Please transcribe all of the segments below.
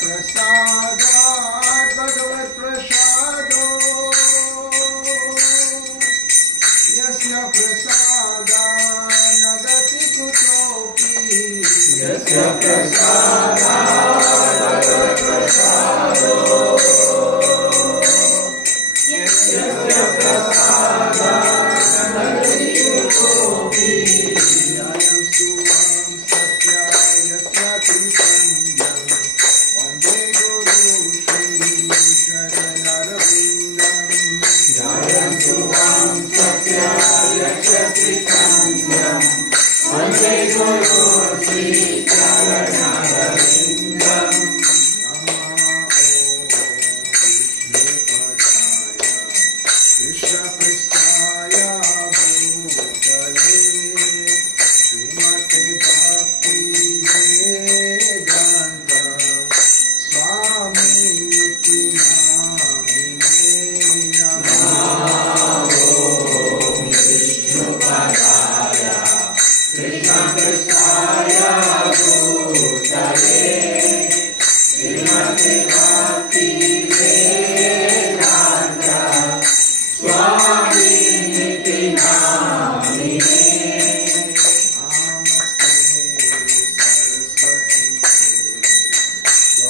प्रसादा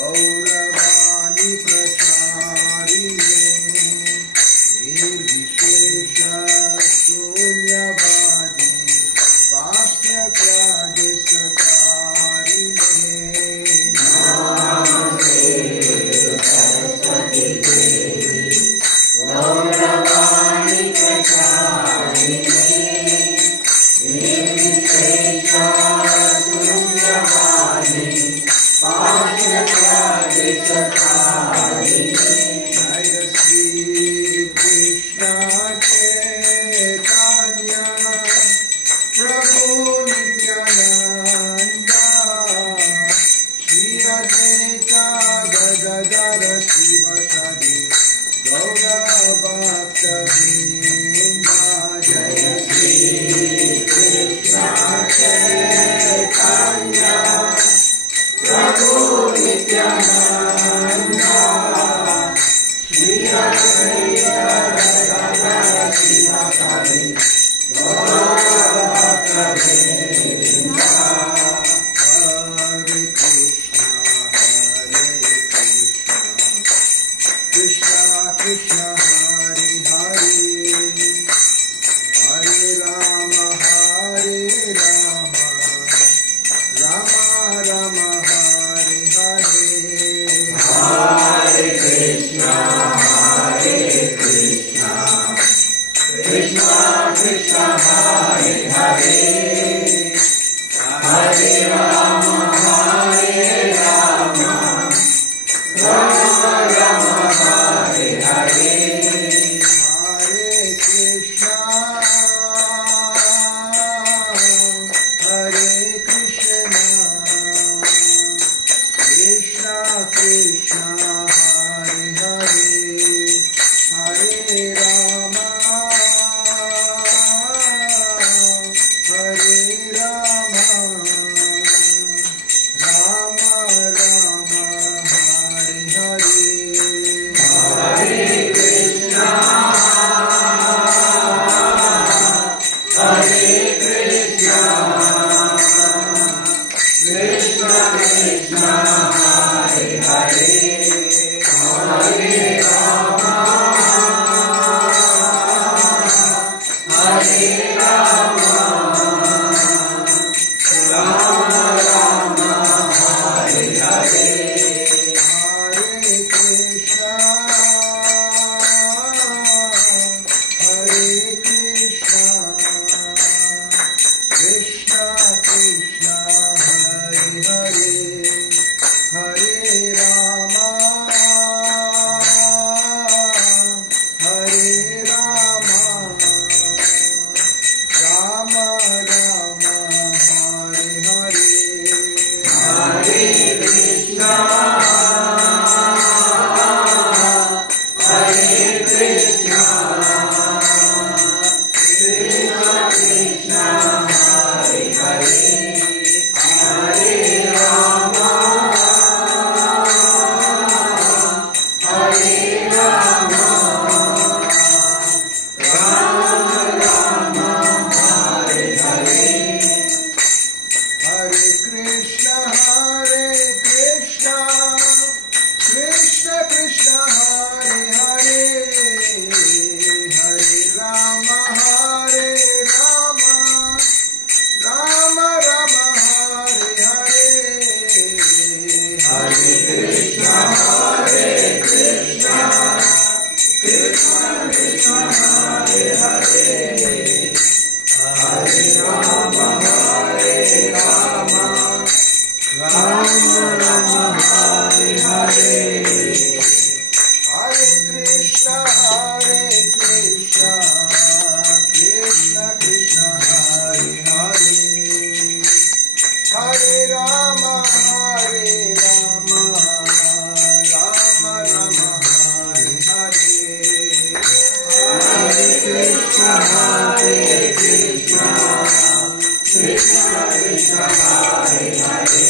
गौरवाणी प्रचारिणे निर्विशेष शून्यवादी पाश्य त्यागे सकारिणे गौरवाणी प्रचारिणे निर्विशेष शून्यवादी पाश्य त्यागे सकारिणे जय श्री कृष्ण चैतन्य प्रभु नित्यानंद श्री अद्वैत गदाधर शिवसदि गौर भक्तवृंद जय श्री कृष्ण चैतन्य प्रभु नित्यानंद श्री अद्वैत गदाधर शिवसदि गौर भक्तवृंद हरे Krishna Krishna Hare Hare Hare Ram Ram Ram Hare Hare Hare Krishna Krishna Krishna Hare Hare Hare Ram Ram Ram Hare Hare Hare Krishna Krishna Krishna Hare Hare Hare Ram Ram Ram Hare Hare Hare Krishna Krishna Krishna Hare Hare Hare Ram Ram Ram Hare Hare Hare Krishna Krishna Krishna Hare Hare Hare Ram Ram Ram Hare Hare Hare Krishna Krishna Krishna Hare Hare Hare Ram Ram Hare Hare Hare Krishna Krishna Krishna Hare Hare Hare Ram Ram Ram Hare Hare Hare Krishna Krishna Krishna Krishna Hare Hare Hare Ram Ram Ram Hare Hare Hare Krishna Krishna Krishna Hare Hare Hare Ram Ram Ram Hare Hare Hare Krishna Krishna Krishna Hare Hare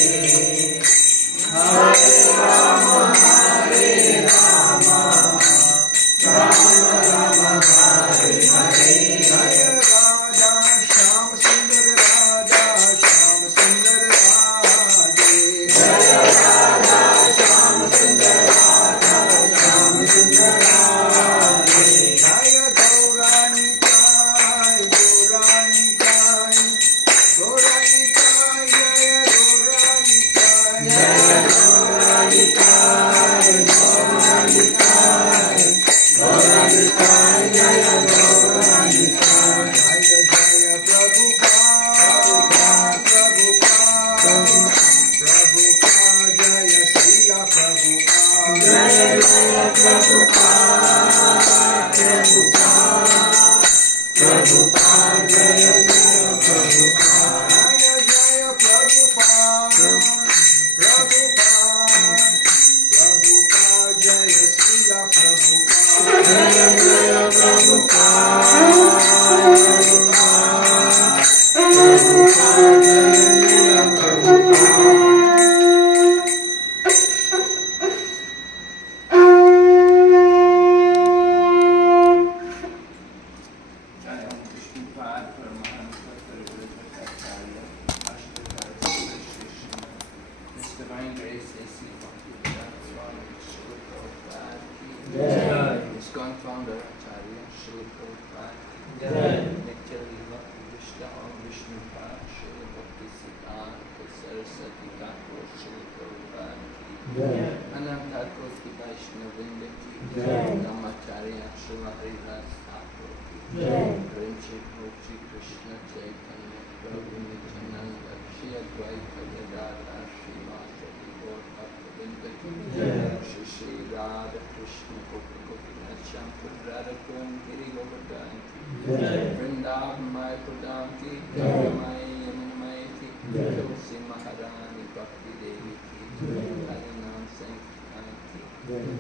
Hare Ram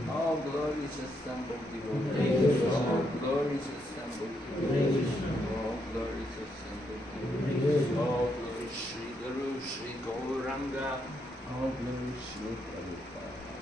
All glories assembled devotees. All glories assembled devotees. All glories assembled devotees. All glories Shri Guru, Shri Gauranga. All glories Shri Prabhupada.